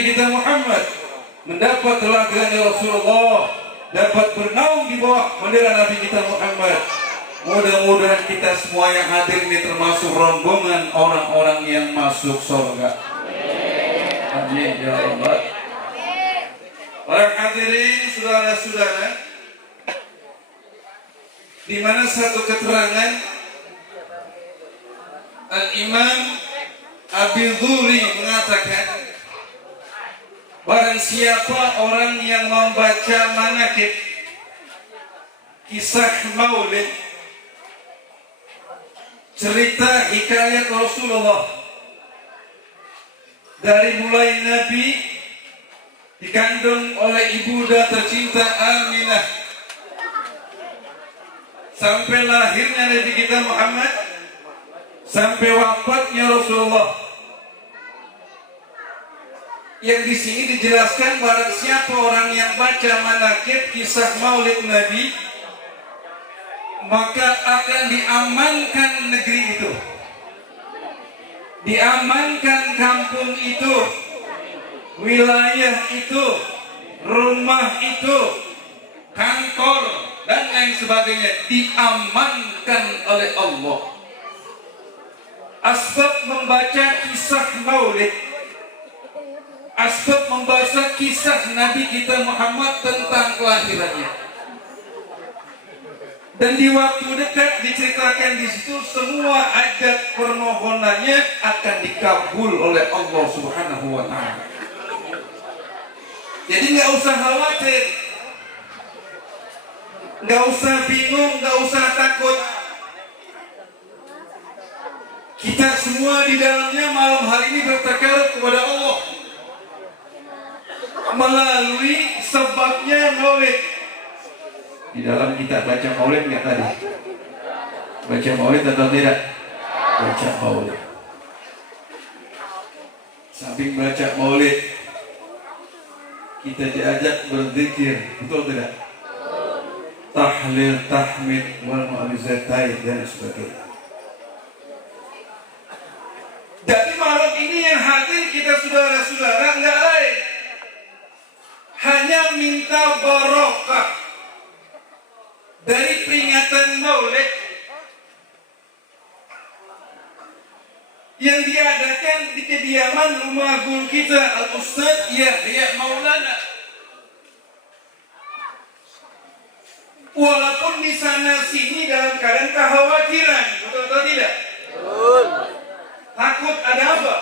Nabi kita Muhammad, mendapat telaga Rasulullah, dapat bernaung di bawah bendera Nabi kita Muhammad. Mudah-mudahan kita semua yang hadir ini termasuk rombongan orang-orang yang masuk surga. Amin ya Allah. Para hadirin, saudara-saudara, di mana satu keterangan Al-Imam Abi Dzuri mengatakan, barang siapa orang yang membaca manaqib, kisah maulid, cerita hikayat Rasulullah dari mulai Nabi dikandung oleh ibunda tercinta Aminah sampai lahirnya Nabi kita Muhammad, sampai wafatnya Rasulullah. Yang di sini dijelaskan barang siapa orang yang baca manaqib kisah maulid Nabi, maka akan diamankan negeri itu, diamankan kampung itu, wilayah itu, rumah itu, kantor dan lain sebagainya, diamankan oleh Allah. Asbab membaca kisah maulid, asbab membaca kisah Nabi kita Muhammad tentang kelahirannya. Dan di waktu dekat diceritakan di situ semua hajat permohonannya akan dikabul oleh Allah Subhanahu wa taala. Jadi nggak usah khawatir, nggak usah bingung, nggak usah takut. Kita semua di dalamnya malam hari ini bertakarub kepada Allah melalui sebabnya maulid. Di dalam kita baca maulid nggak tadi? Baca maulid atau tidak? Baca maulid. Samping baca maulid, kita diajak berzikir, betul tidak? Tahlil, tahmid, wal ma'rizatain dan sebagainya. Jadi malam ini yang hadir kita saudara-saudara nggak lain, hanya minta barokah dari peringatan maulid yang diadakan di kediaman rumah guru kita Al-Ustaz Yahya Maulana. Walaupun di sana sini dalam keadaan kekhawatiran, betul atau tidak? Betul. Takut ada apa?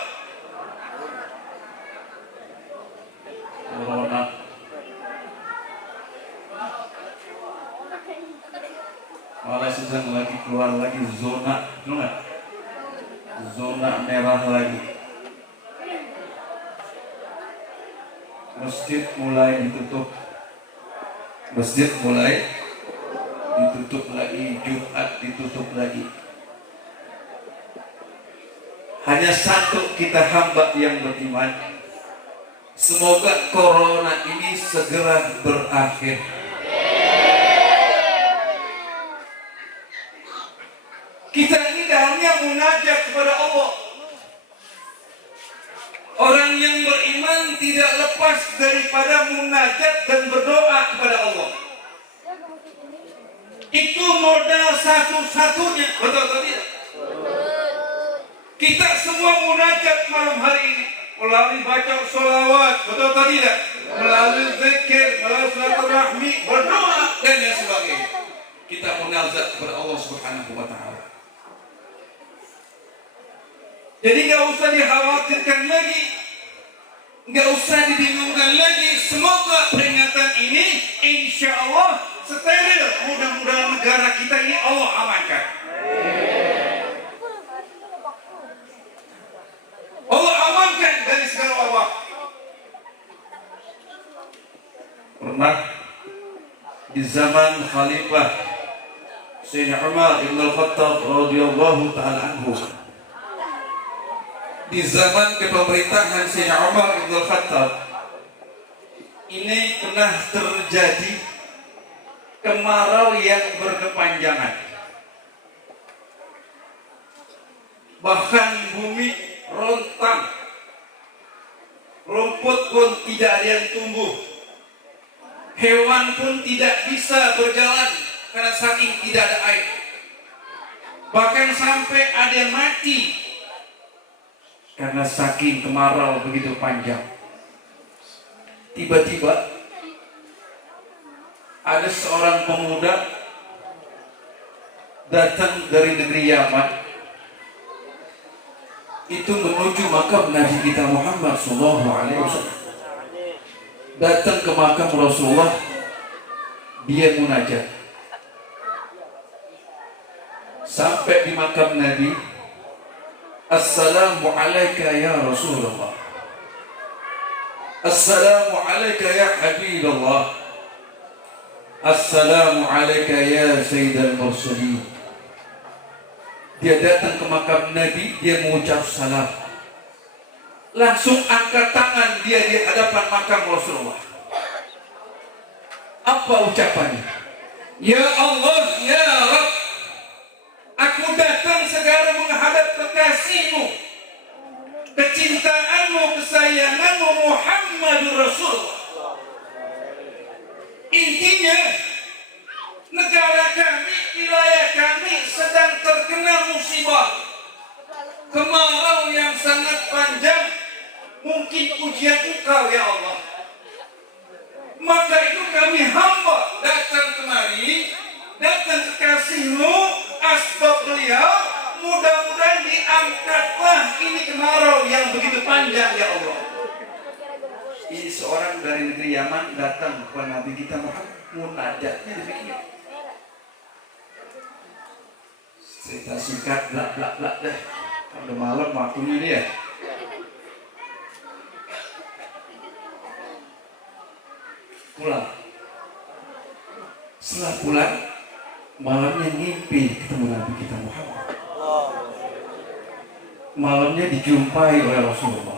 Corona. Malah sedang lagi keluar lagi zona, zona merah lagi. Masjid mulai ditutup, masjid mulai ditutup lagi, Jumat ditutup lagi. Hanya satu kita hamba yang beriman, semoga corona ini segera berakhir. Kita ini dalamnya munajat kepada Allah. Orang yang beriman tidak lepas daripada munajat dan berdoa kepada Allah. Itu modal satu-satunya, betul atau tidak? Kita semua munajat malam hari ini melalui baca sholawat, betul atau tidak? Melalui zikir, melalui silaturahmi, berdoa dan yang sebagainya. Kita munajat kepada Allah Subhanahu wa taala. Jadi nggak usah dikhawatirkan lagi, nggak usah dibingungkan lagi. Semoga peringatan ini insya Allah steril. Mudah-mudahan negara kita ini Allah amankan. Allah amankan dari segala wabah. Pernah di zaman Khalifah Sayyidina Umar Ibn Al-Khattab radhiyallahu ta'ala anhu, di zaman kepemerintahan Sayyidina Umar Ibn Al-Khattab ini pernah terjadi kemarau yang berkepanjangan, bahkan bumi rontang, rumput pun tidak ada yang tumbuh, hewan pun tidak bisa berjalan karena saking tidak ada air. Bahkan sampai ada yang mati karena saking kemarau begitu panjang. Tiba-tiba ada seorang pemuda datang dari negeri Yaman, itu menuju makam Nabi kita Muhammad SAW. Datang ke makam Rasulullah, dia munajat. Sampai di makam Nabi, Assalamu alayka ya Rasulullah, Assalamu alayka ya Habiballah, Assalamu alayka ya Sayyidal Mursalin. Dia datang ke makam Nabi, dia mengucap salam. Langsung angkat tangan dia di hadapan makam Rasulullah. Apa ucapannya? Ya Allah, ya Rabb, aku datang sekarang menghadap kekasihmu, kecintaanmu, kesayanganmu Muhammadur Rasulullah. Intinya, negara kami, wilayah kami sedang terkena musibah, kemarau yang sangat panjang, mungkin ujian Engkau ya Allah. Maka itu kami hamba datang kemari, datang ke kasih-Mu, asbab beliau, mudah-mudahan diangkatlah ini kemarau yang begitu panjang ya Allah. Ini seorang dari negeri Yaman datang kepada Nabi kita Muhammad, munajatnya demikian. Cerita singkat, blak deh. Udah malam waktunya dia. Pulang. Setelah pulang, malamnya ngimpi ketemu Nabi kita Muhammad. Malamnya dijumpai oleh Rasulullah.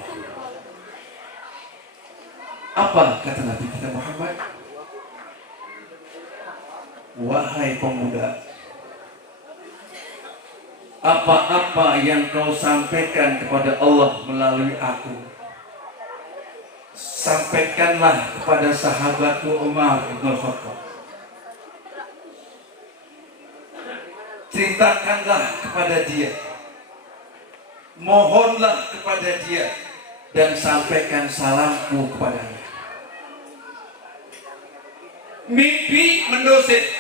Apa kata Nabi kita Muhammad? Wahai pemuda, apa-apa yang kau sampaikan kepada Allah melalui aku, sampaikanlah kepada sahabatku Umar bin Khattab. Ceritakanlah kepada dia, mohonlah kepada dia, dan sampaikan salamku kepadanya. Mimpi mendosit,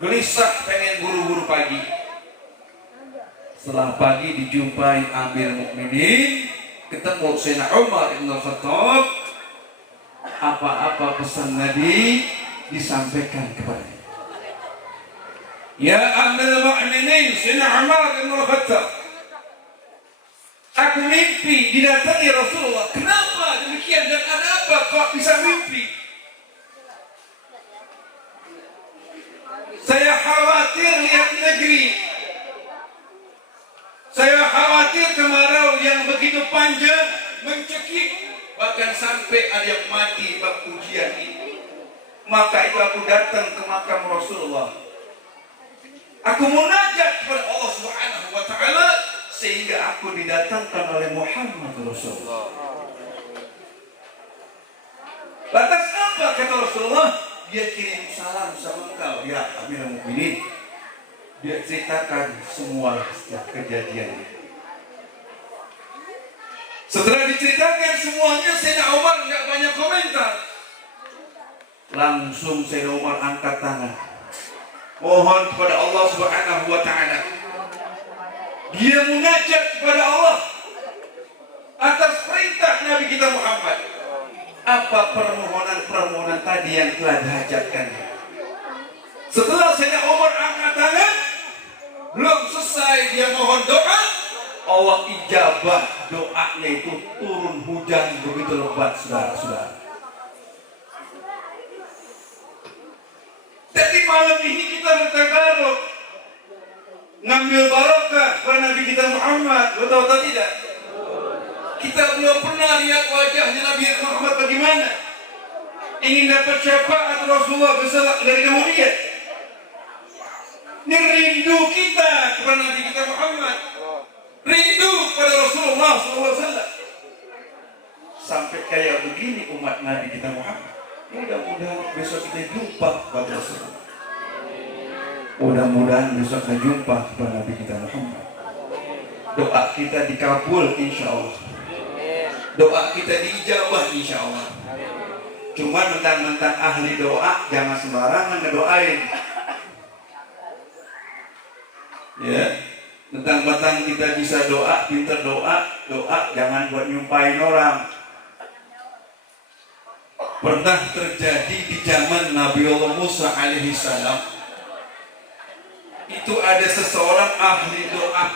gelisah pengen buru-buru pagi. Setelah pagi dijumpai Amir Mukminin, ketemu Sayyidina Umar bin Khattab. Apa-apa pesan Nabi disampaikan kepadanya. Ya Amir Mukminin, Sayyidina Umar bin Khattab, aku mimpi didatangi Rasulullah. Kenapa demikian dan ada apa kok bisa mimpi? Saya khawatir lihat negeri. Saya khawatir kemarau yang begitu panjang mencekik, bahkan sampai ada yang mati bab ujian ini. Maka itu aku datang ke makam Rasulullah. Aku munajat kepada Allah Subhanahu wa taala sehingga aku didatangkan oleh Muhammad Rasulullah. Lantas apa kata Rasulullah? Dia kirim salam sama engkau ya Amirul Mukminin. Dia ceritakan semua kejadiannya. Setelah diceritakan semuanya, Sayyidina Umar nggak banyak komentar. Langsung Sayyidina Umar angkat tangan, mohon kepada Allah Subhanahu wa taala. Dia munajat kepada Allah atas perintah Nabi kita Muhammad. Apa permohonan-permohonan tadi yang telah dihajatkan? Setelah Sayyidina Umar angkat tangan, belum selesai dia mohon doa, Allah ijabah doanya itu, turun hujan begitu lebat, saudara-saudara. Jadi malam ini kita bertakaruk, ngambil barokah pada Nabi kita Muhammad, betul atau tidak? Kita belum pernah lihat wajahnya Nabi Muhammad bagaimana. Ingin dapat syafaat Rasulullah bersama dari kemudian. Ini rindu kita kepada Nabi kita Muhammad, rindu pada Rasulullah SAW. sampai kayak begini umat Nabi kita Muhammad. Mudah-mudahan besok kita jumpa kepada Rasulullah. Mudah-mudahan besok kita jumpa kepada Nabi kita Muhammad. Doa kita dikabul insya Allah. Doa kita diijabah insya Allah. Cuma mentang-mentang ahli doa, jangan sembarangan ngedoain. Ya, mentang-mentang kita bisa doa, pintar doa, jangan buat nyumpahin orang. Pernah terjadi di zaman Nabi Allah Musa alaihi salam. Itu ada seseorang ahli doa.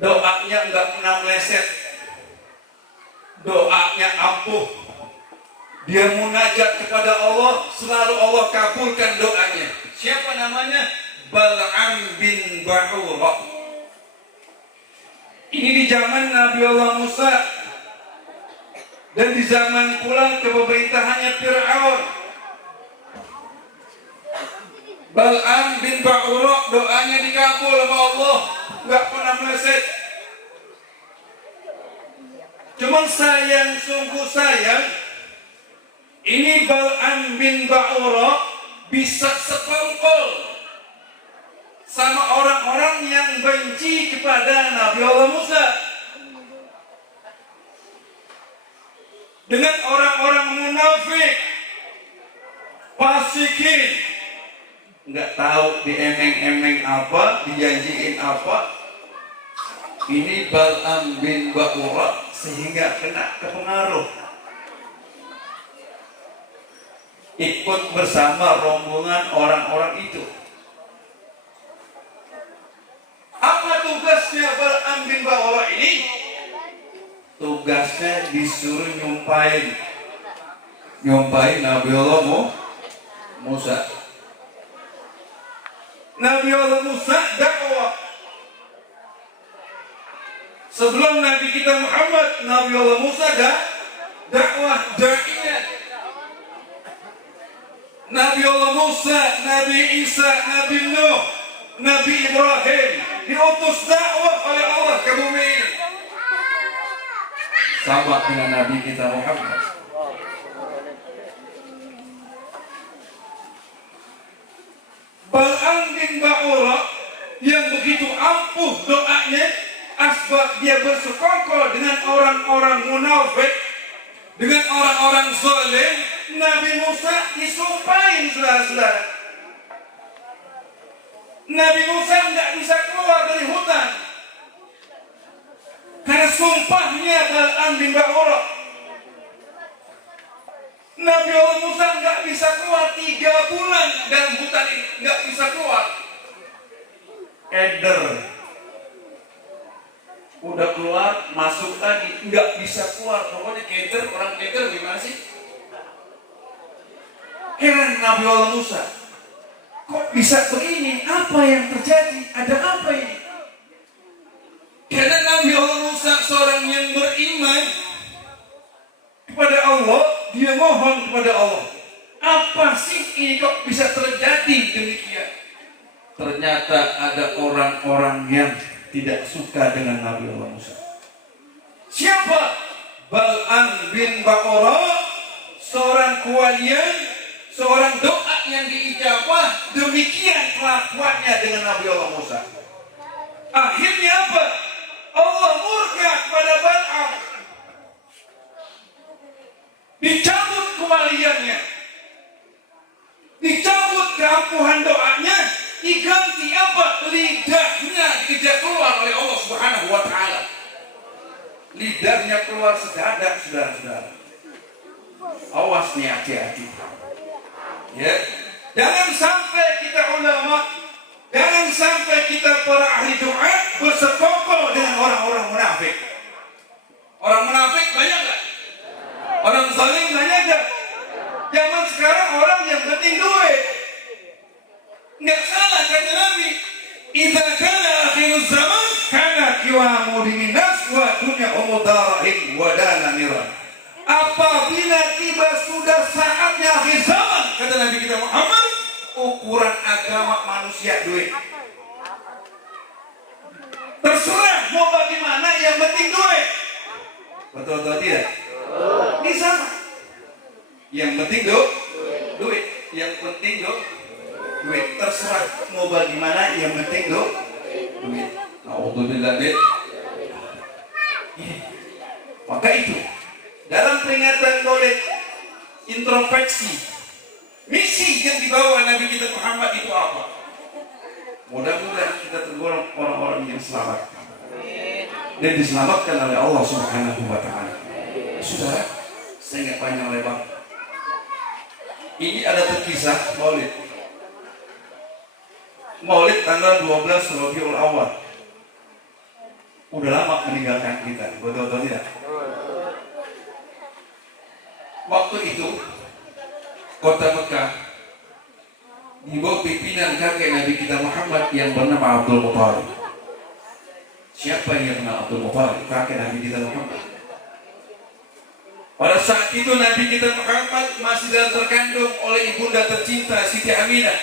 Doanya nggak pernah meleset. Doanya ampuh. Dia munajat kepada Allah, selalu Allah kabulkan doanya. Siapa namanya? Bal'am bin Ba'ura. Ini di zaman Nabi Allah Musa dan di zaman pula kepemerintahannya Fir'aun. Bal'am bin Ba'ura doanya dikabul sama Allah, nggak pernah meleset. Cuman sayang, sungguh sayang, ini Bal'am bin Ba'ura bisa sekongkol sama orang-orang yang benci kepada Nabi Allah Musa. Dengan orang-orang munafik, fasikin, nggak tahu diemeng-emeng apa, dijanjiin apa. Ini Bal'am bin Ba'ura sehingga kena kepengaruh, ikut bersama rombongan orang-orang itu. Apa tugasnya Bal'am bin Ba'ura ini? Tugasnya disuruh nyumpain Nabi Allah Musa. Nabi Allah Musa dakwah. Sebelum Nabi kita Muhammad, Nabi Allah Musa dakwah da'inya. Nabi Allah Musa, Nabi Isa, Nabi Nuh, Nabi Ibrahim diutus dakwah oleh Allah ke bumi ini. Sama dengan Nabi kita Muhammad. Bal'am bin Ba'ura yang begitu ampuh doanya, asbab dia bersekongkol dengan orang-orang munafik, dengan orang-orang zalim. Nabi Musa disumpahin, saudara-saudara. Nabi Musa nggak bisa keluar dari hutan karena sumpahnya Bal'am bin Ba'ura. Nabi Allah Musa nggak bisa keluar 3 bulan dalam hutan ini, nggak bisa keluar. Eder, udah keluar, masuk lagi, nggak bisa keluar. Pokoknya keder, orang keder gimana sih? Heran Nabi Allah Musa, kok bisa begini? Apa yang terjadi? Ada apa ini? Karena Nabi Allah Musa seorang yang beriman kepada Allah, dia mohon kepada Allah. Apa sih ini kok bisa terjadi demikian? Ternyata ada orang-orang yang tidak suka dengan Nabi Allah Musa. Siapa? Bal'am bin Ba'ura, seorang kewalian, seorang doa yang diijabah. Demikian kelakuannya dengan Nabi Allah Musa. Akhirnya apa? Allah murka kepada Bal'am. Dicabut kewaliannya, dicabut keampuhan doanya, diganti apa? Lidahnya dikejar keluar oleh Allah Subhanahu wa ta'ala. Lidahnya keluar sedadak, saudara-saudara. Awas nih, hati-hati. Ya, jangan sampai kita ulama, jangan sampai kita para ahli doa bersekongkol dengan orang-orang munafik. Orang munafik banyak nggak? Orang zalim banyak nggak? Zaman sekarang orang yang penting duit. Nggak salah kata Nabi. Idza kana akhiruz zaman kana qiwamu linnas wa dunya umudarahim wa dana miran. Apabila tiba sudah saatnya akhir zaman, kata Nabi kita Muhammad, ukuran agama manusia duit. Terserah mau bagaimana, yang penting duit. Betul atau tidak? Ini sama. Yang penting duit. Yang penting duit. Terserah mau bagaimana, yang penting duit. Alhamdulillah. Maka itu dalam peringatan Maulid, introspeksi, misi yang dibawa Nabi kita Muhammad itu apa? Mudah-mudahan kita tergolong orang-orang yang selamat dan diselamatkan oleh Allah Subhanahu wa Ta'ala. Saudara, saya nggak panjang lebar. Ini ada terkisah Maulid. Maulid tanggal 12 Rabiul Awal. Udah lama meninggalkan kita, betul-betul tidak? Waktu itu kota Mekah di bawah pimpinan kakek Nabi kita Muhammad yang bernama Abdul Muthalib. Siapa yang kenal Abdul Muthalib? Kakek Nabi kita Muhammad. Pada saat itu Nabi kita Muhammad masih dalam terkandung oleh ibunda tercinta Siti Aminah.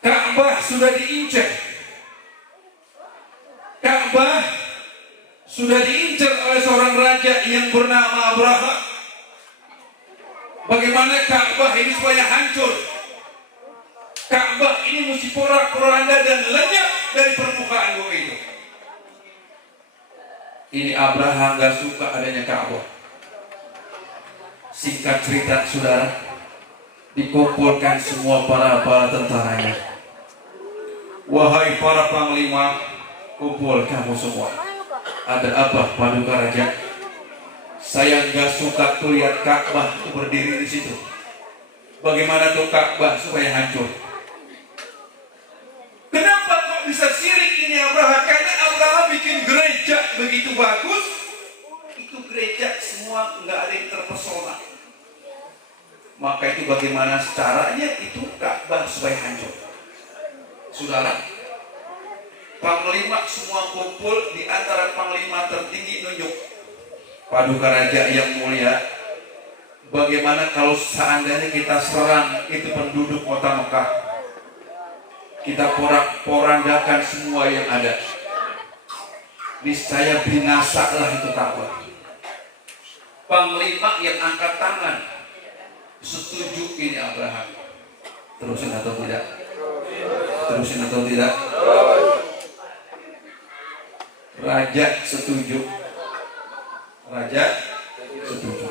Ka'bah sudah diincar. Ka'bah sudah diincar oleh seorang raja yang bernama Abraha. Bagaimana Ka'bah ini supaya hancur? Ka'bah ini mesti porak-poranda dan lenyap dari permukaan bumi itu. Ini Abraha nggak suka adanya Ka'bah. Singkat cerita, saudara, dikumpulkan semua para tentaranya. Wahai para panglima, kumpul kamu semua. Ada apa, Paduka Raja? Saya nggak suka tuh lihat Ka'bah berdiri di situ. Bagaimana tuh Ka'bah supaya hancur? Kenapa kok bisa sirik ini Abraha? Karena Abraha bikin gereja begitu bagus, itu gereja semua nggak ada yang terpesona. Maka itu bagaimana caranya itu Ka'bah supaya hancur? Saudara, panglima semua kumpul, di antara panglima tertinggi nunjuk, Paduka Raja yang mulia, bagaimana kalau seandainya kita serang itu penduduk kota Mekah, kita porak-porandakan semua yang ada, niscaya binasalah itu Ka'bah. Panglima yang angkat tangan, setuju ini Abraham. Terusin atau tidak? Terusin atau tidak? Raja setuju. Raja setuju.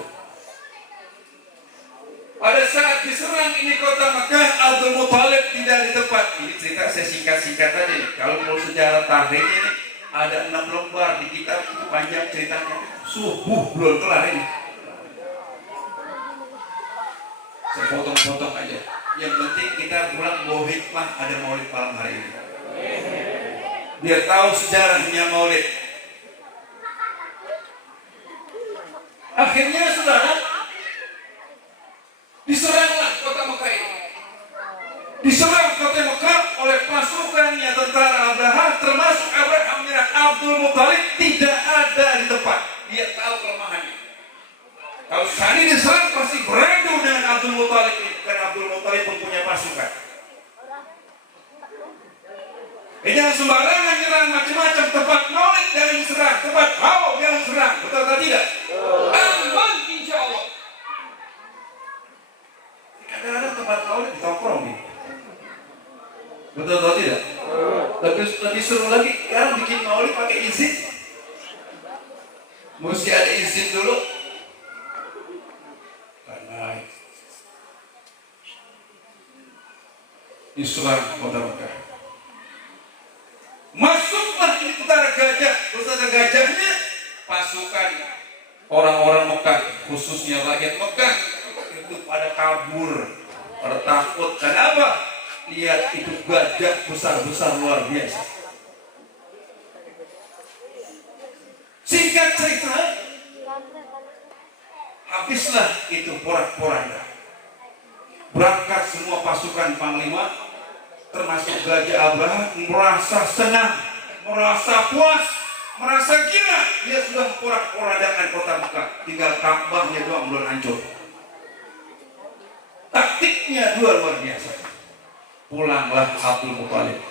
Pada saat diserang ini kota Mekah, Abdul Muthalib tidak di tempat. Ini cerita saya singkat-singkat aja nih. Kalau mau sejarah tarikh ini ada 6 lembar di kitab, itu panjang ceritanya. Subuh belum kelar ini. Saya potong-potong aja. Yang penting kita pulang bawa hikmah, ada Maulid malam hari ini. Biar tahu sejarahnya Maulid. Akhirnya saudara, diseranglah kota Mekah ini. Diserang kota Mekah oleh pasukannya tentara Abraha, termasuk Abraham menyerang. Abdul Muthalib tidak ada di tempat. Dia tahu kelemahannya. Kalau sekali diserang pasti beradu dengan Abdul Muthalib ini, karena Abdul Muthalib mempunyai pasukan. Jangan sembarangan nyerang macam-macam. Tempat Maulid jangan diserang, tempat hawa jangan diserang. Betul atau tidak? Aman insya Allah. Kadang-kadang tempat Maulid ditongkrong nih. Betul atau tidak? Lebih seru lagi, sekarang bikin Maulid pakai izin. Mesti ada izin dulu. Karena diserang kota Mekah. Masuklah di utara gajah. Utara gajahnya pasukan orang-orang Mekah, khususnya rakyat Mekah itu pada kabur, pada takut. Kenapa? Lihat itu gajah besar-besar luar biasa. Singkat cerita, habislah itu porak-poranda. Berangkat semua pasukan panglima, termasuk Gajah Abraha, merasa senang, merasa puas, merasa gila. Dia sudah porak-porandakan kota Mekah. Tinggal Ka'bahnya doang belum hancur. Taktiknya dua luar biasa. Pulanglah Abdul Muthalib.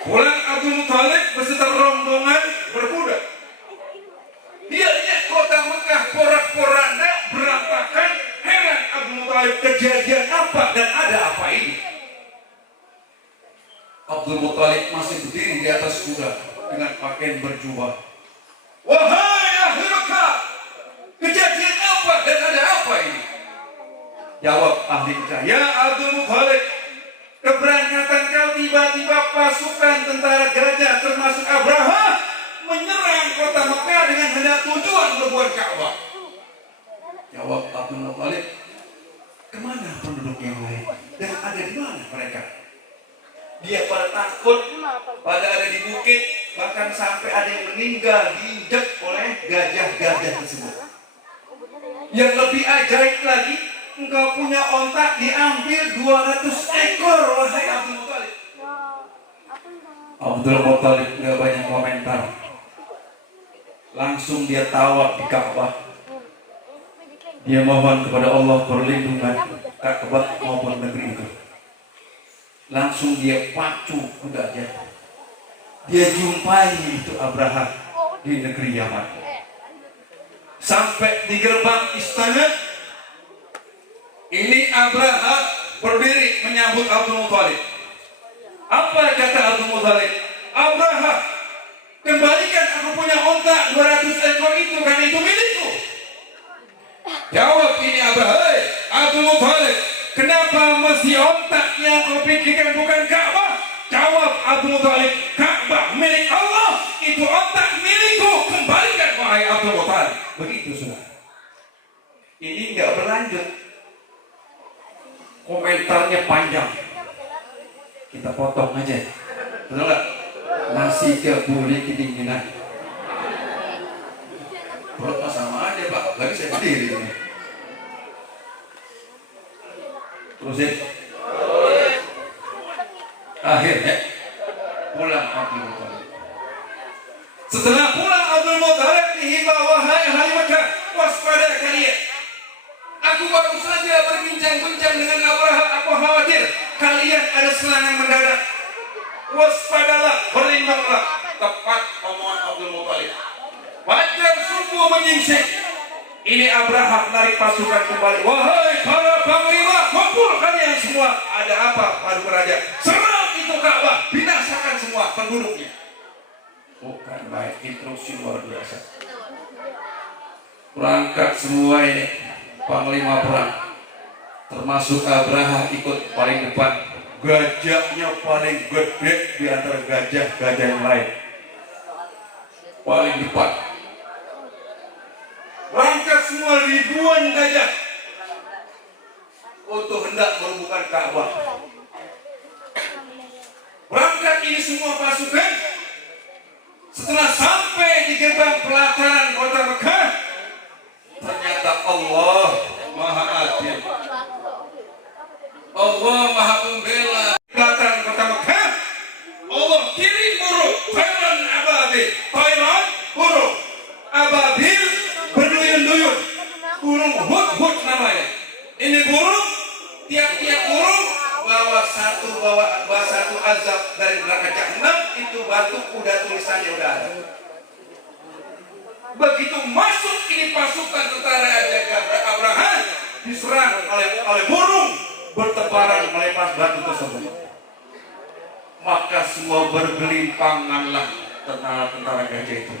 Pulang Abdul Muthalib beserta rombongan berkuda. sudah dengan pakaian berjubah. Wahai ahli Mekah, kejadian apa dan ada apa ini? Jawab ahli Mekah, ya Abdul Muthalib, keberangkatan kau tiba-tiba pasukan tentara gajah termasuk Abraha menyerang kota Mekah dengan hendak tujuan membuat Ka'bah. Jawab Abdul Muthalib, kemana penduduk yang lain dan ada di mana mereka? Dia pada takut, pada ada di bukit, bahkan sampai ada yang meninggal diinjak oleh gajah-gajah tersebut. Yang lebih ajaib lagi, engkau punya ontak diambil 200 ekor, wahai Abdul Muthalib. Abdul Muthalib nggak banyak komentar, langsung dia tawaf di Ka'bah. Dia mohon kepada Allah perlindungan Ka'bah maupun negeri itu. Langsung dia pacu ke gajah. Dia jumpai itu Abraha di negeri Yaman. Sampai di gerbang istana, ini Abraha berdiri menyambut Abdul Muthalib. Apa kata Abdul Muthalib? Abraha, kembalikan aku punya onta 200 ekor itu, karena itu milikku. Jawab ini Abraha, hey, Abdul Muthalib, kenapa mesti ontak yang kau pikirkan bukan Ka'bah? Jawab Abdul Muthalib, Ka'bah milik Allah, itu ontak milikku, kembalikan wahai Abdul Muthalib. Begitu sudah. Ini nggak berlanjut. Komentarnya panjang. Kita potong aja. Betul nggak? Nasi kebuli kedinginan. Perut sama aja Pak. Lagi saya sendiri ini. Terusin. Akhirnya pulang Abdul Muthalib. Setelah pulang Abdul Muthalib dihimbau, wahai ahli Mekah, waspada kalian. Aku baru saja berbincang-bincang dengan Abraha. Aku khawatir kalian ada serangan mendadak. Waspadalah, berimbanglah. Tepat omongan Abdul Muthalib. Fajar subuh menyingsing. Ini Abraha menarik pasukan kembali. Wahai para panglima, kumpul kalian semua. Ada apa, Padu Raja? Serang itu Ka'bah, binasakan semua penduduknya. Bukan baik, instruksi luar biasa. Berangkat semua ini panglima perang, termasuk Abraha ikut paling depan. Gajahnya paling gede di antara gajah-gajah yang lain, paling depan. Berangkat semua ribuan gajah untuk hendak merobohkan Ka'bah. Berangkat ini semua pasukan. Setelah sampai di gerbang pelataran kota Mekah, ternyata Allah Maha Adil, Allah Maha Pembela. Pelataran kota Mekah, Allah kirim burung Thailand ababil, Thailand burung ababil berduyun-duyun, burung hut-hut namanya. Ini burung, tiap-tiap burung bawa satu azab dari neraka Jahannam. Itu batu udah tulisannya udah ada. Begitu masuk ini pasukan tentara Abraha, diserang oleh burung bertebaran melepas batu tersebut. Maka semua bergelimpanganlah tentara gajah itu.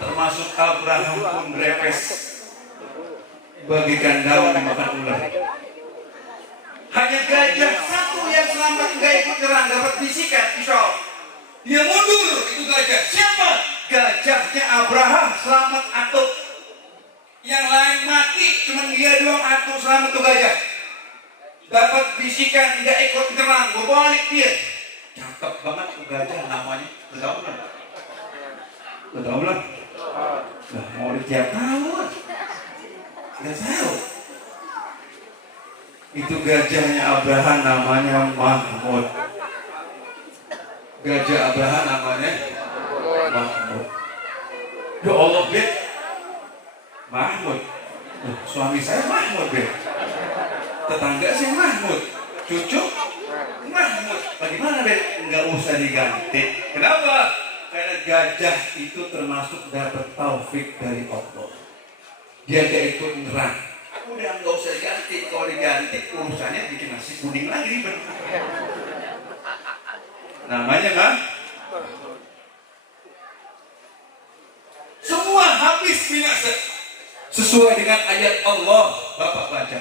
Termasuk Abraha pun berepes bagikan daun dimakan ular. Hanya gajah satu yang selamat, nggak ikut nyerang, dapat bisikan pisau. Dia mundur, itu gajah. Siapa? Gajahnya Abraha selamat atuh. Yang lain mati, cuma dia doang atuh selamat tuh gajah. Dapat bisikan, nggak ikut nyerang, berbalik dia. Cakep banget tuh gajah namanya. Betul belum? Betul belum? Nah, mau di tiap tahun. Nggak tahu. Itu gajahnya Abraha namanya Mahmud. Gajah Abraha namanya Mahmud. Ya Allah, Bet. Mahmud. Suami saya Mahmud, Bet. Tetangga saya Mahmud. Cucu Mahmud. Bagaimana, Bet? Enggak usah diganti. Kenapa? Karena gajah itu termasuk dapat taufik dari Allah. Dia gak ikut nyerang. Udah nggak usah ganti. Kalau diganti urusannya bikin nasi kuning lagi ribet. Namanya habis binasa. Sesuai dengan ayat Allah. Bapak baca.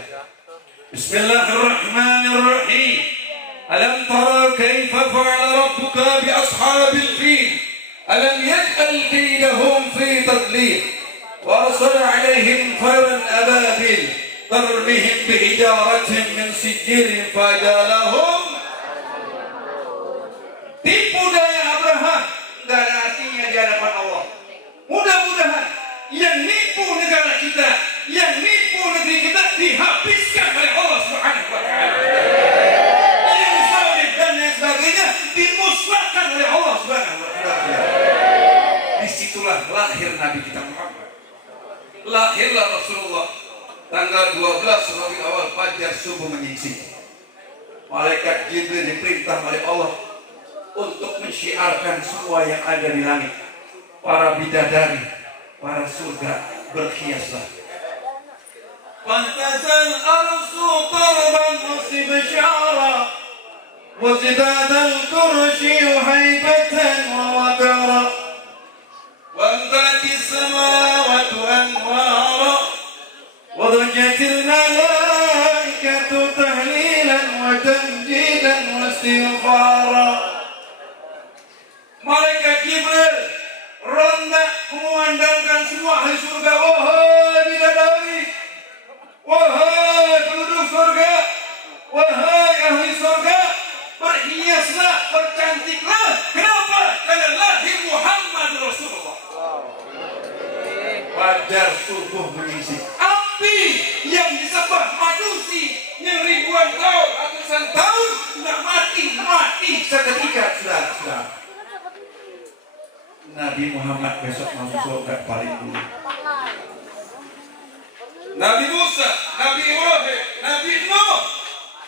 Bismillahirrahmanirrahim. Alam tara kaifa fa'ala rabbuka bi ashabil fil. Alam yaj'al kaydahum fi tadlil. Wa arsala 'alaihim tayran ababil. Tarmihim bihijaratin min sijilin fajalahum. Tipu daya Abraham enggak ada artinya di hadapan Allah. Mudah-mudahan yang nipu negara kita, yang nipu negeri kita dihabiskan oleh Allah Subhanahu wa taala. Yang zalim dan yang sebagainya dimusnahkan oleh Allah Subhanahu wa taala. Disitulah lahir Nabi kita Muhammad. Lahirlah Rasulullah tanggal 12 Rabiul Awal fajar subuh menyingsing. Malaikat Jibril diperintah oleh Allah untuk mensyiarkan semua yang ada di langit. Para bidadari, para surga, berhiaslah. Fantazal arsu tarban musibsyara wa zidadal kursi haibatan wa wakara wa amtatis samawati anwara wa dhajatil malaikatu tahlilan wa tamjidan wa istighfara. Malaikat Jibril ronda mengumandangkan semua ahli surga. Wahai bidadari, wahai penduduk surga, wahai ahli surga, berhiaslah, bercantiklah. Kenapa? Karena lahir Muhammad Rasulullah. Fajar subuh menyingsing. Api yang disembah manusia yang ribuan tahun, ratusan tahun sudah mati seketika sudah. Nabi Muhammad besok masuk surga paling dulu. Nabi Musa, Nabi Ibrahim, Nabi Nuh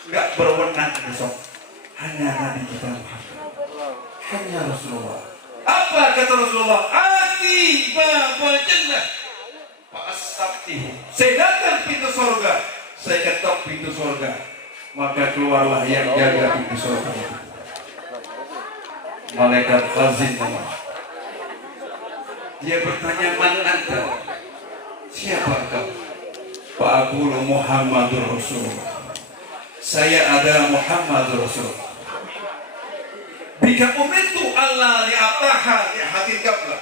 nggak berwenang besok. Hanya Nabi kita Muhammad, hanya Rasulullah. Apa kata Rasulullah? Ati babal jannah fa'astaftihu. Saya datang pintu surga, saya ketok pintu surga, maka keluarlah yang jaga pintu surga itu. Malaikat khazin Allah. Dia bertanya, man anta? Siapa kau? Fa'aqulu Muhammadur Rasulullah. Saya ada Muhammad Rasulullah. Bika umirtu Allah li'ataha li'hadir qabla.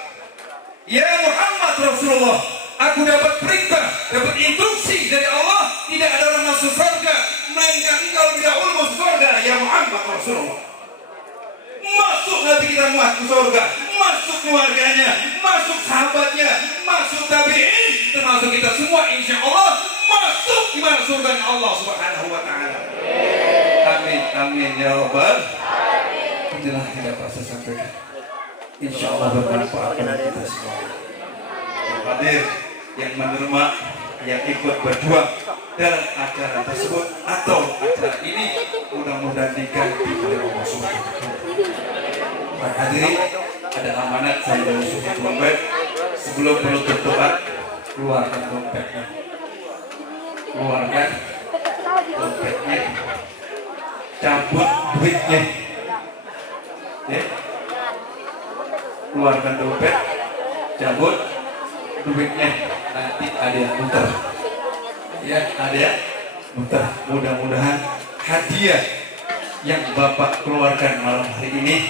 Ya Muhammad Rasulullah, aku dapat perintah, dapat instruksi dari Allah, tidak ada orang masuk surga melainkan engkau tidak ulul masuk surga. Ya Muhammad Rasulullah. Masuk Nabi kita Muhammad ke surga, masuk keluarganya, masuk sahabatnya, masuk tabi'in, termasuk kita semua insya Allah masuk di mana surga Allah Subhanahu wa taala. Amin amin ya rabbal alamin. Inilah yang dapat saya sampaikan. Insya Allah bermanfaat bagi kita semua. Yang hadir, yang menerima, yang ikut berjuang dalam acara tersebut atau acara ini, mudah-mudahan diganti oleh Allah Subhanahu wa taala. Pak hadirin, ada amanat saya dari Ustaz Muhammad. Sebelum penutup doa, keluarkan dompetnya. Keluarkan dompetnya. Cabut duitnya. Ya. Keluarkan dompet, cabut duitnya. Nanti ada yang muter. Ya, ada yang muter. Mudah-mudahan hadiah yang Bapak keluarkan malam hari ini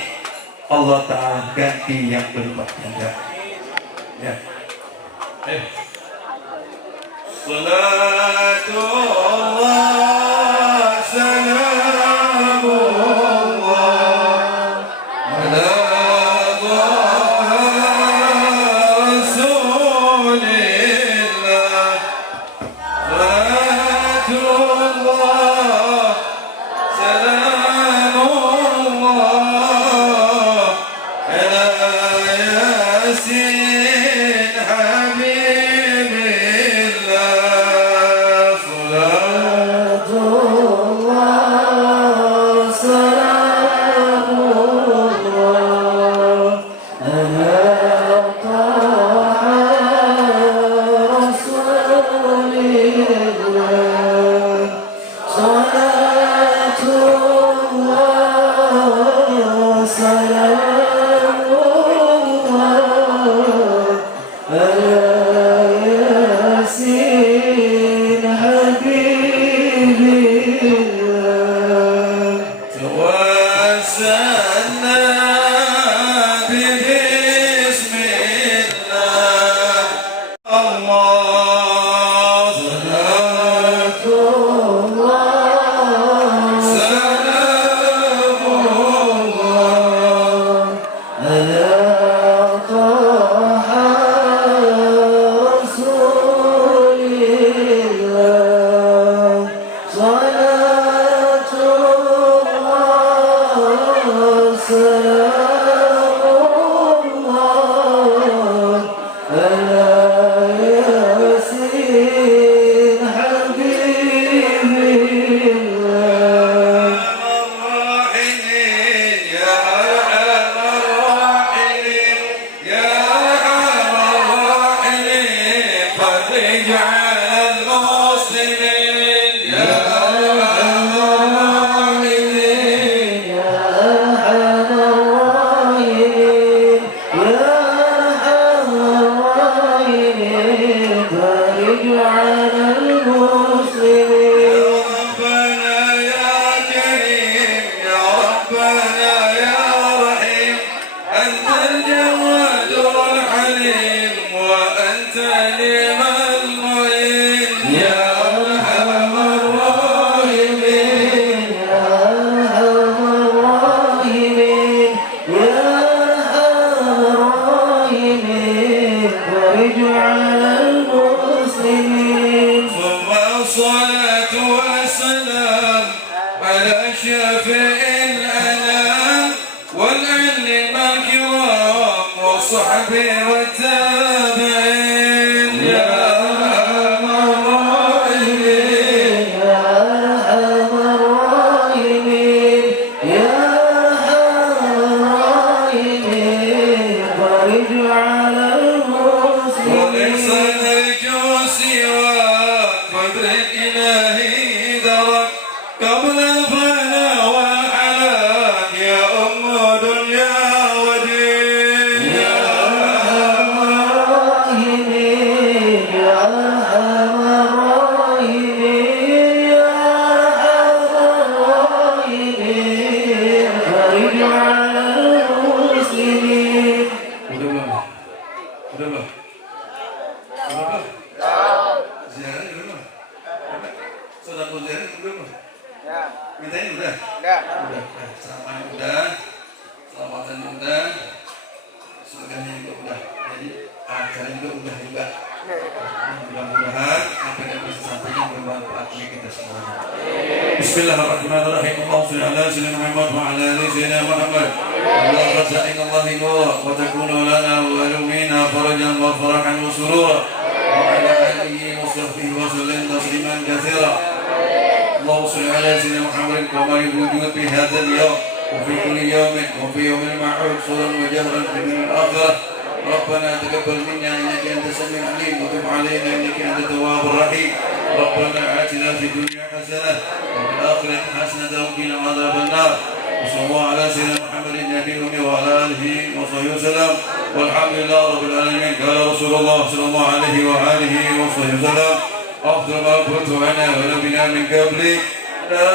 Allah Ta'ala ganti yang berlipat ganda. Ya. Salatullah salamullah ala Rasulillah. Salatullah salamullah ala Yasin Habibillah. Salatullah salamullah ala Taha Rasulillah. Salatullah salamullah ala فرج على المسلمين يا أرحم الراحمين يا أرحم الراحمين يا أرحم الراحمين فرج على المسلمين ربنا يا كريم يا ربنا يا رحيم أنت الجواد الحليم وأنت نعم المعين يا أرحم الراحمين يا أرحم الراحمين يا أرحم الراحمين فرج على المسلمين ثم الصلاة والسلام على شفيع الأنام والعلم الكرام والصحب والتابعين يا أرحم الراحمين يا أرحم الراحمين يا أرحم الراحمين فرج على وليس المسلمين نرجو سواك قدر الإلهي درك قبل الفنا والحلاك يا أم دنيا ودين يا أرحم الراحمين يا أرحم الراحمين يا أرحم الراحمين فرج على المسلمين Udah belum? Udah belum? Udah belum? Ziarah udah belum? Saudara ziarah udah belum? Mintain udah? Udah. Selamanya udah. Selamatannya udah. Surganya juga udah. Jadi acaranya juga udah juga. Mudah-mudahan apa yang bisa sampaikan bermanfaat bagi kita semuanya. Bismillahirrahmanirrahim. Allahumma shalli ala sayyidina Muhammad wa ala ali sayyidina Muhammad. اللهم رزقنا الله نورا وتكون لنا ولمنا فرجا وفرحا وسرورا وعلى اله وصحبه وسلم تسليما كثيرا. اللهم صل على سيدنا محمد كما يوجد في هذا اليوم وفي كل يوم وفي يوم المعود سرا وجهرا في من الاخره. ربنا تقبل منا انك انت السميع العليم وتب علينا انك انت التواب الرحيم. ربنا اتنا في الدنيا حسنه وفي الاخره حسنه وقنا عذاب النار. وصلى الله على سيدنا محمد النبي الأمي وعلى آله وصحبه وسلم والحمد لله رب العالمين. قال رسول الله صلى الله عليه وآله وصحبه وسلم أفضل ما كنت أنا ونبينا من قبلي لا